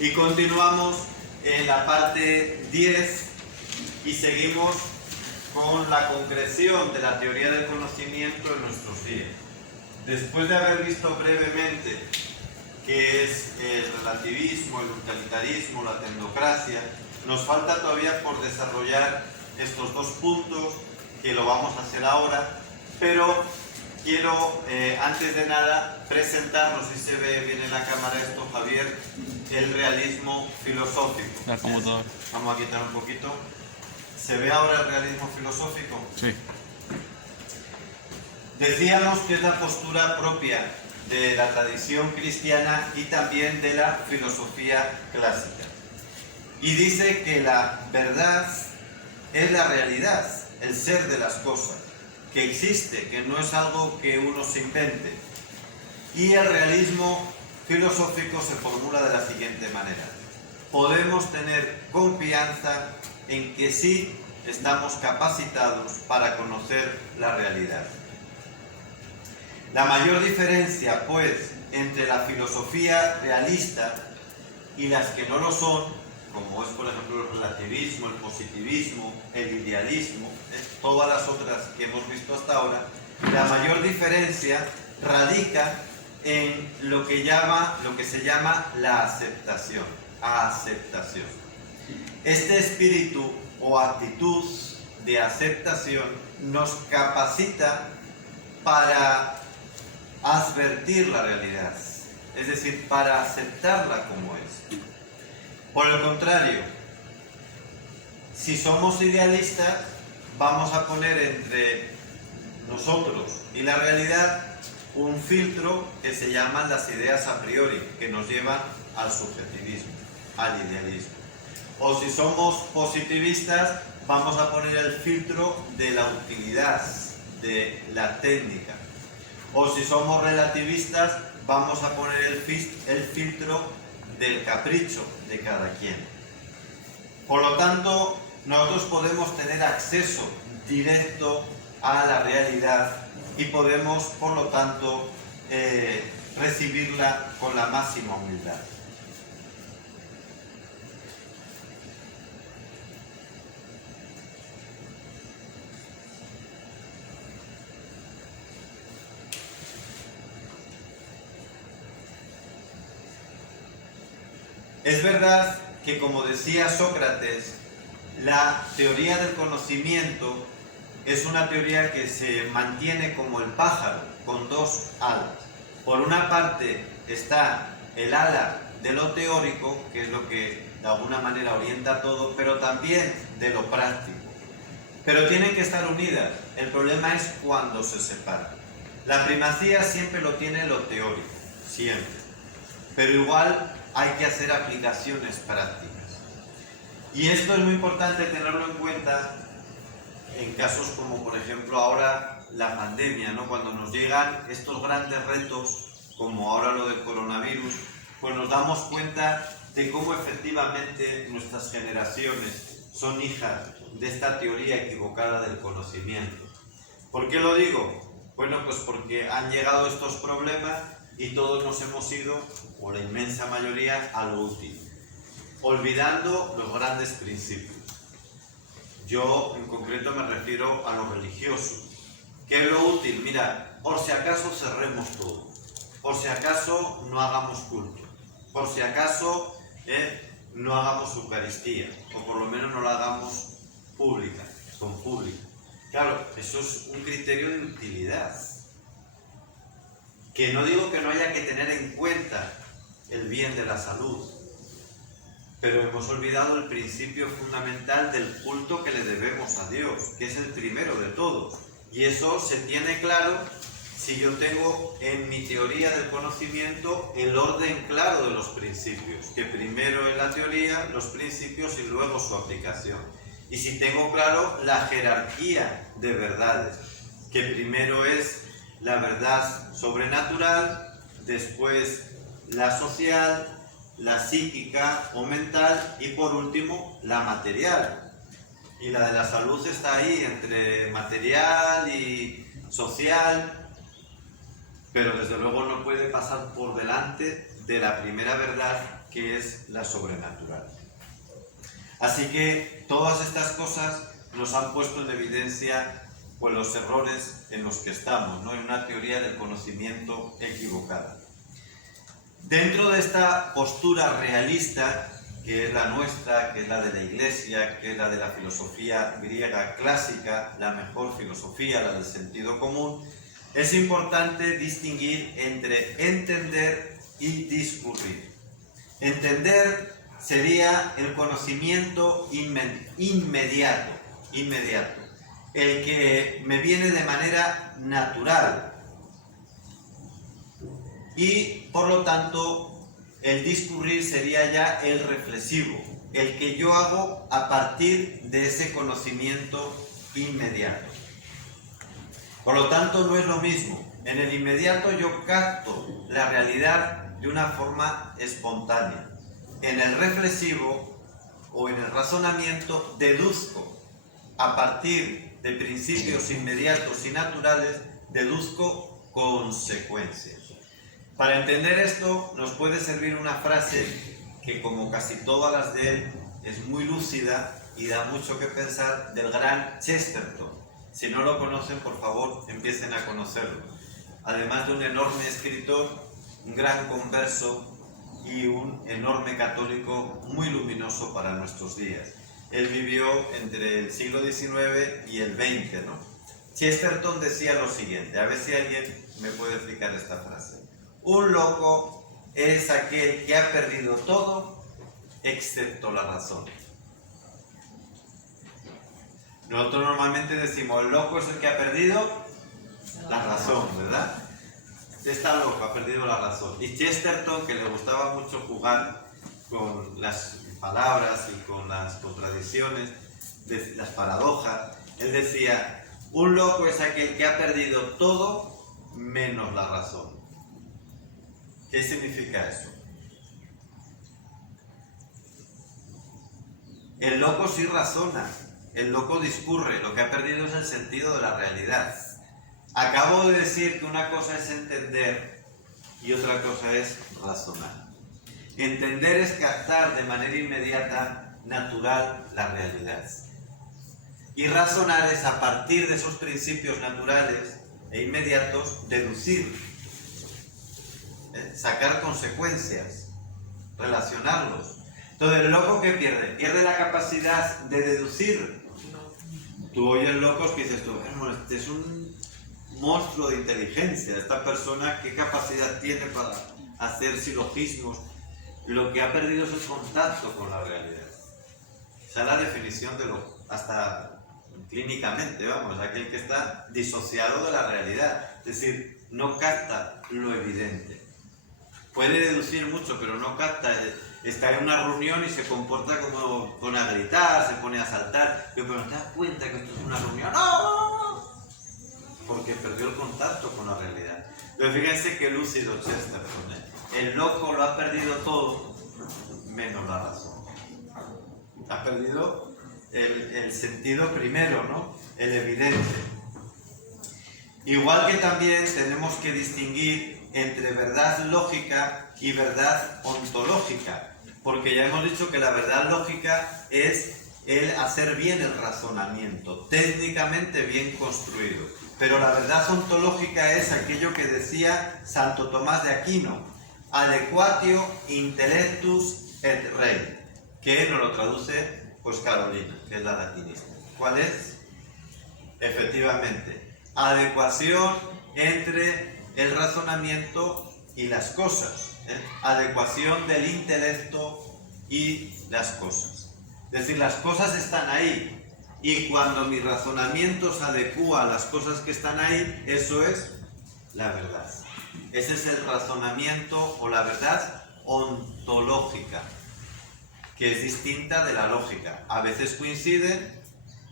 Y continuamos en la parte 10 y seguimos con la concreción de la teoría del conocimiento en nuestros días. Después de haber visto brevemente qué es el relativismo, el utilitarismo, la tecnocracia, nos falta todavía por desarrollar estos dos puntos, que lo vamos a hacer ahora, pero quiero, antes de nada, presentar, no sé si se ve bien en la cámara esto, Javier, el realismo filosófico. Vamos a quitar un poquito. ¿Se ve ahora el realismo filosófico? Sí. Decíamos que es la postura propia de la tradición cristiana y también de la filosofía clásica. Y dice que la verdad es la realidad, el ser de las cosas, que existe, que no es algo que uno se invente. Y el realismo filosófico se formula de la siguiente manera: podemos tener confianza en que sí estamos capacitados para conocer la realidad. La mayor diferencia, pues, entre la filosofía realista y las que no lo son, como es por ejemplo el relativismo, el positivismo, el idealismo, todas las otras que hemos visto hasta ahora, la mayor diferencia radica en lo que se llama la aceptación. Aceptación. Este espíritu o actitud de aceptación nos capacita para advertir la realidad, es decir, para aceptarla como es. Por el contrario, si somos idealistas, vamos a poner entre nosotros y la realidad un filtro que se llaman las ideas a priori, que nos llevan al subjetivismo, al idealismo. O si somos positivistas, vamos a poner el filtro de la utilidad, de la técnica. O si somos relativistas, vamos a poner el filtro del capricho de cada quien. Por lo tanto, nosotros podemos tener acceso directo a la realidad y podemos, por lo tanto, recibirla con la máxima humildad. Es verdad que, como decía Sócrates, la teoría del conocimiento es una teoría que se mantiene como el pájaro, con dos alas. Por una parte está el ala de lo teórico, que es lo que de alguna manera orienta todo, pero también de lo práctico. Pero tienen que estar unidas. El problema es cuando se separan. La primacía siempre lo tiene lo teórico, siempre. Pero igual hay que hacer aplicaciones prácticas. Y esto es muy importante tenerlo en cuenta en casos como, por ejemplo, ahora la pandemia, ¿no? Cuando nos llegan estos grandes retos, como ahora lo del coronavirus, pues nos damos cuenta de cómo efectivamente nuestras generaciones son hijas de esta teoría equivocada del conocimiento. ¿Por qué lo digo? Bueno, pues porque han llegado estos problemas y todos nos hemos ido, o la inmensa mayoría, a lo útil, olvidando los grandes principios. Yo, en concreto, me refiero a lo religioso. ¿Qué es lo útil? Mira, por si acaso cerremos todo, por si acaso no hagamos culto, por si acaso no hagamos Eucaristía, o por lo menos no la hagamos pública, con público. Claro, eso es un criterio de utilidad. Que no digo que no haya que tener en cuenta el bien de la salud, pero hemos olvidado el principio fundamental del culto que le debemos a Dios, que es el primero de todos. Y eso se tiene claro si yo tengo en mi teoría del conocimiento el orden claro de los principios, que primero es la teoría, los principios y luego su aplicación. Y si tengo claro la jerarquía de verdades, que primero es la verdad sobrenatural, después la social, la psíquica o mental y por último la material. Y la de la salud está ahí entre material y social, pero desde luego no puede pasar por delante de la primera verdad, que es la sobrenatural. Así que todas estas cosas nos han puesto en evidencia pues, los errores en los que estamos, ¿no? En una teoría del conocimiento equivocada. Dentro de esta postura realista, que es la nuestra, que es la de la Iglesia, que es la de la filosofía griega clásica, la mejor filosofía, la del sentido común, es importante distinguir entre entender y discurrir. Entender sería el conocimiento inmediato, el que me viene de manera natural y, por lo tanto, el discurrir sería ya el reflexivo, el que yo hago a partir de ese conocimiento inmediato. Por lo tanto, no es lo mismo. En el inmediato yo capto la realidad de una forma espontánea. En el reflexivo o en el razonamiento deduzco a partir de principios inmediatos y naturales, deduzco consecuencias. Para entender esto nos puede servir una frase que, como casi todas las de él, es muy lúcida y da mucho que pensar, del gran Chesterton. Si no lo conocen, por favor, empiecen a conocerlo. Además de un enorme escritor, un gran converso y un enorme católico muy luminoso para nuestros días. Él vivió entre el siglo XIX y el XX, ¿no? Chesterton decía lo siguiente, a ver si alguien me puede explicar esta frase. Un loco es aquel que ha perdido todo excepto la razón. Nosotros normalmente decimos, el loco es el que ha perdido la razón, ¿verdad? Está loco, ha perdido la razón. Y Chesterton, que le gustaba mucho jugar con las palabras y con las contradicciones, las paradojas, él decía, un loco es aquel que ha perdido todo menos la razón. ¿Qué significa eso? El loco sí razona, el loco discurre, lo que ha perdido es el sentido de la realidad. Acabo de decir que una cosa es entender y otra cosa es razonar. Entender es captar de manera inmediata, natural, la realidad. Y razonar es, a partir de esos principios naturales e inmediatos, deducir, sacar consecuencias, relacionarlos. Entonces, ¿el loco qué pierde? Pierde la capacidad de deducir. Tú oyes locos que dices tú, este es un monstruo de inteligencia, esta persona, ¿qué capacidad tiene para hacer silogismos? Lo que ha perdido es el contacto con la realidad. Esa es la definición de lo, hasta clínicamente, vamos, aquel que está disociado de la realidad, es decir, no capta lo evidente. Puede deducir mucho, pero no capta. Está en una reunión y se comporta como pone a gritar, se pone a saltar. Pero ¿no te das cuenta que esto es una reunión? ¡No! Porque perdió el contacto con la realidad. Pero fíjense qué lúcido Chesterton, ¿eh? El loco lo ha perdido todo, menos la razón. Ha perdido el sentido primero, ¿no? El evidente. Igual que también tenemos que distinguir entre verdad lógica y verdad ontológica, porque ya hemos dicho que la verdad lógica es el hacer bien el razonamiento, técnicamente bien construido, pero la verdad ontológica es aquello que decía Santo Tomás de Aquino, adequatio intellectus et rei, que nos lo traduce pues Carolina, que es la latinista. ¿Cuál es? Efectivamente, adecuación entre el razonamiento y las cosas, adecuación del intelecto y las cosas. Es decir, las cosas están ahí y cuando mi razonamiento se adecúa a las cosas que están ahí, eso es la verdad. Ese es el razonamiento o la verdad ontológica, que es distinta de la lógica. A veces coinciden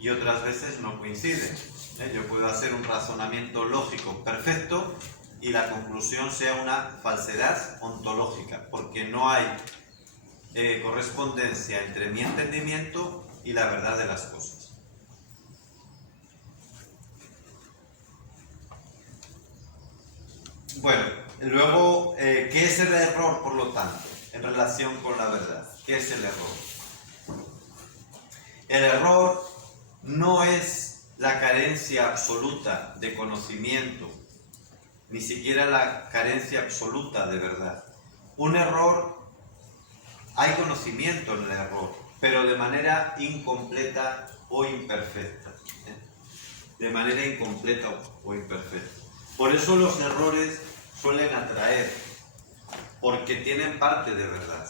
y otras veces no coinciden. Yo puedo hacer un razonamiento lógico perfecto y la conclusión sea una falsedad ontológica, porque no hay correspondencia entre mi entendimiento y la verdad de las cosas. Bueno, luego, ¿qué es el error, por lo tanto? en relación con la verdad. ¿Qué es el error? El error no es la carencia absoluta de conocimiento, ni siquiera la carencia absoluta de verdad. Un error, hay conocimiento en el error, pero de manera incompleta o imperfecta. De manera incompleta o imperfecta. Por eso los errores suelen atraer, porque tienen parte de verdad.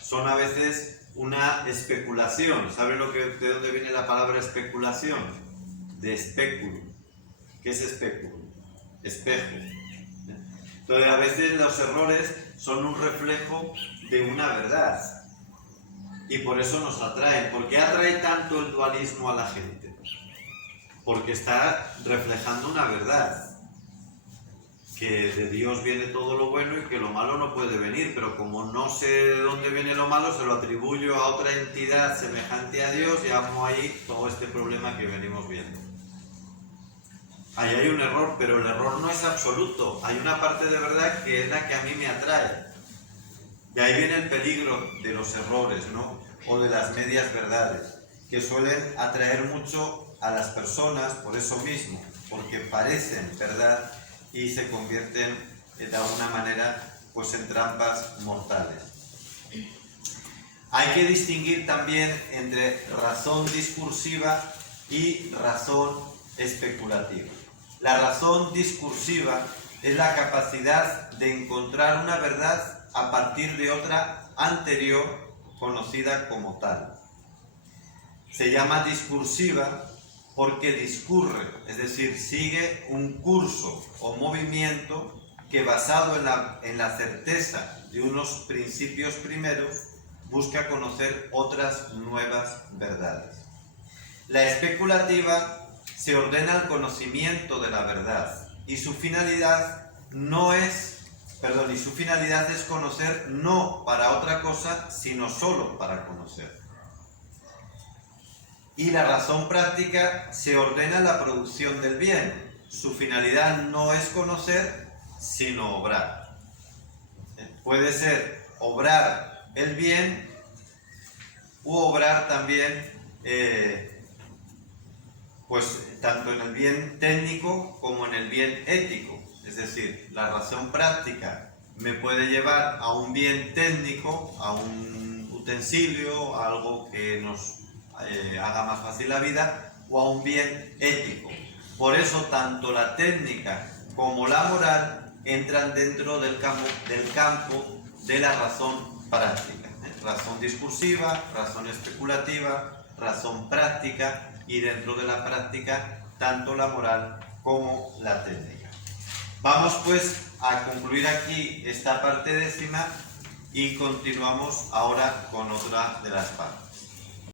Son a veces una especulación. ¿Saben de dónde viene la palabra especulación? De especulo. ¿Qué es especulo? Espejo. Entonces a veces los errores son un reflejo de una verdad. Y por eso nos atraen. ¿Por qué atrae tanto el dualismo a la gente? Porque está reflejando una verdad. Que de Dios viene todo lo bueno y que lo malo no puede venir, pero como no sé de dónde viene lo malo, se lo atribuyo a otra entidad semejante a Dios y hago ahí todo este problema que venimos viendo. Ahí hay un error, pero el error no es absoluto. Hay una parte de verdad que es la que a mí me atrae. Y ahí viene el peligro de los errores, ¿no? O de las medias verdades, que suelen atraer mucho a las personas por eso mismo, porque parecen verdad y se convierten de alguna manera pues en trampas mortales. Hay que distinguir también entre razón discursiva y razón especulativa. La razón discursiva es la capacidad de encontrar una verdad a partir de otra anterior conocida como tal. Se llama discursiva porque discurre, es decir, sigue un curso o movimiento que basado en la certeza de unos principios primeros busca conocer otras nuevas verdades. La especulativa se ordena al conocimiento de la verdad y su finalidad es conocer no para otra cosa, sino solo para conocer. Y la razón práctica se ordena la producción del bien. Su finalidad no es conocer, sino obrar. Puede ser obrar el bien u obrar también, pues tanto en el bien técnico como en el bien ético. Es decir, la razón práctica me puede llevar a un bien técnico, a un utensilio, a algo que nos haga más fácil la vida, o a un bien ético. Por eso tanto la técnica como la moral entran dentro del campo de la razón práctica. Razón discursiva, razón especulativa, razón práctica, y dentro de la práctica tanto la moral como la técnica. Vamos pues a concluir aquí esta parte décima y continuamos ahora con otra de las partes.